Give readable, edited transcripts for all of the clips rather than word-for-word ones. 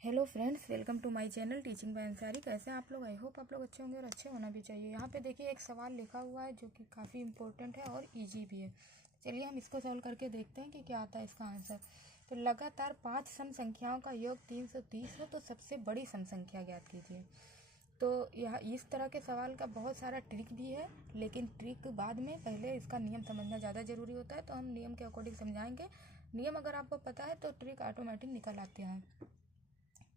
Hello friends, welcome to my channel teaching by Ansari. कैसे हैं आप लोग? आई होप आप लोग अच्छे होंगे और अच्छे होना भी चाहिए। यहाँ पे देखिए एक सवाल लिखा हुआ है जो कि काफ़ी इंपॉर्टेंट है और इजी भी है। चलिए हम इसको सॉल्व करके देखते हैं कि क्या आता है इसका आंसर। तो लगातार 5 सम संख्याओं का योग 330 हो तो सबसे बड़ी सम संख्या ज्ञात कीजिए। तो यह इस तरह के सवाल का बहुत सारा ट्रिक भी है, लेकिन ट्रिक बाद में, पहले इसका नियम समझना ज़्यादा ज़रूरी होता है। तो हम नियम के अकॉर्डिंग समझाएंगे। नियम अगर आपको पता है तो ट्रिक ऑटोमेटिक निकल आते हैं।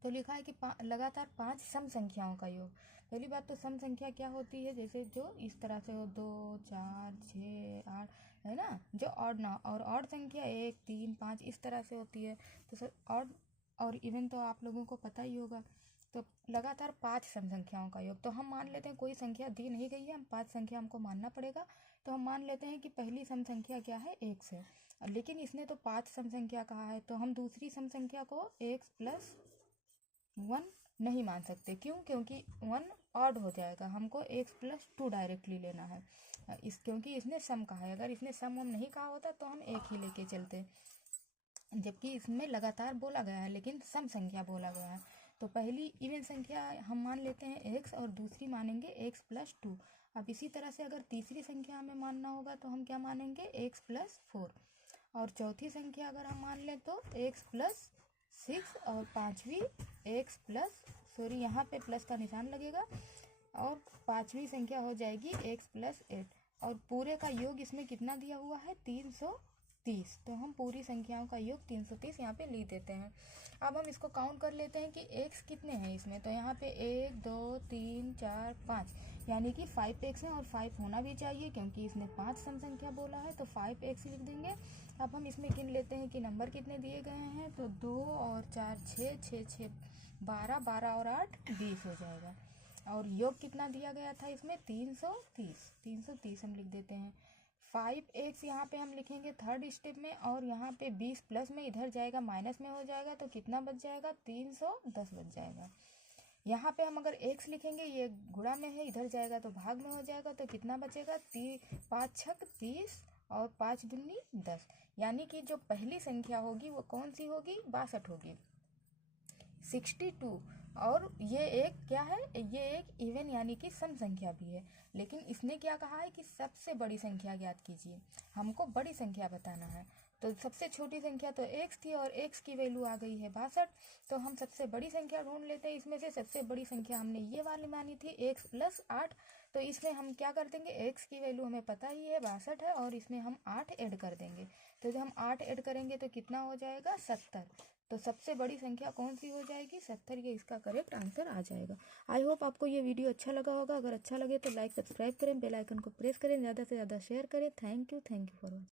तो लिखा है कि लगातार 5 सम संख्याओं का योग। पहली बात तो सम संख्या क्या होती है, जैसे जो इस तरह से हो 2 4 6 8, है ना, जो ऑड ना, और ऑड संख्या 1 3 5 इस तरह से होती है। तो सर ऑड और इवन तो आप लोगों को पता ही होगा। तो लगातार 5 सम संख्याओं का योग, तो हम मान लेते हैं कोई संख्या दी नहीं गई है, हम 5 संख्या हमको मानना पड़ेगा। तो हम मान लेते हैं कि पहली सम संख्या क्या है, x है। लेकिन इसने तो 5 सम संख्या कहा है, तो हम दूसरी सम संख्या को x प्लस 1 नहीं मान सकते। क्यों? क्योंकि 1 ऑड हो जाएगा, हमको x प्लस 2 डायरेक्टली लेना है क्योंकि इसने सम कहा है। अगर इसने सम हम नहीं कहा होता तो हम एक ही लेके चलते, जबकि इसमें लगातार बोला गया है लेकिन सम संख्या बोला गया है। तो पहली इवन संख्या हम मान लेते हैं x और दूसरी मानेंगे x प्लस 2। अब इसी तरह से अगर तीसरी संख्या हमें मानना होगा तो हम क्या मानेंगे, x प्लस 4। और चौथी संख्या अगर हम मान लें तो x प्लस 6, और पांचवी x प्लस, सॉरी यहाँ पे प्लस का निशान लगेगा, और पांचवी संख्या हो जाएगी x प्लस 8। और पूरे का योग इसमें कितना दिया हुआ है, 330। तो हम पूरी संख्याओं का योग 330 यहाँ पे लिख देते हैं। अब हम इसको काउंट कर लेते हैं कि x कितने हैं इसमें। तो यहाँ पे 1 2 3 4 5, यानी कि 5x है, और 5 होना भी चाहिए क्योंकि इसने 5 सम संख्या बोला है, तो 5x लिख देंगे। अब हम इसमें गिन लेते हैं कि नंबर कितने दिए गए हैं। तो 2 और 4 6, 6 6 12, 12 और 8 20 हो जाएगा। और योग कितना दिया गया था इसमें, 330। 330 हम लिख देते हैं। 5x यहाँ पे हम लिखेंगे थर्ड स्टेप में, और यहाँ पे 20 प्लस में इधर जाएगा, माइनस में हो जाएगा, तो कितना बच जाएगा, 310 बच जाएगा। यहाँ पे हम अगर x लिखेंगे, ये गुणा में है, इधर जाएगा तो भाग में हो जाएगा, तो कितना बचेगा, 5 छक 30 और 5 दूनी 10। यानी कि जो पहली संख्या होगी वो कौन सी होगी, 62 होगी, 62। और ये एक क्या है, ये एक इवन यानी कि सम संख्या भी है। लेकिन इसने क्या कहा है कि सबसे बड़ी संख्या ज्ञात कीजिए, हमको बड़ी संख्या बताना है। तो सबसे छोटी संख्या तो x थी और x की वैल्यू आ गई है 62। तो हम सबसे बड़ी संख्या ढूंढ लेते हैं। इसमें से सबसे बड़ी संख्या हमने ये वाली मानी थी, x प्लस 8। तो इसमें हम क्या कर देंगे, x की वैल्यू हमें पता ही है 62 है, और इसमें हम 8 ऐड कर देंगे। तो जब हम 8 ऐड करेंगे तो कितना हो जाएगा, 70। तो सबसे बड़ी संख्या कौन सी हो जाएगी, 70। ये इसका करेक्ट आंसर आ जाएगा। आई होप आपको ये वीडियो अच्छा लगा होगा। अगर अच्छा लगे तो लाइक सब्सक्राइब करें, बेल आइकन को प्रेस करें, ज़्यादा से ज़्यादा शेयर करें। Thank you for watching.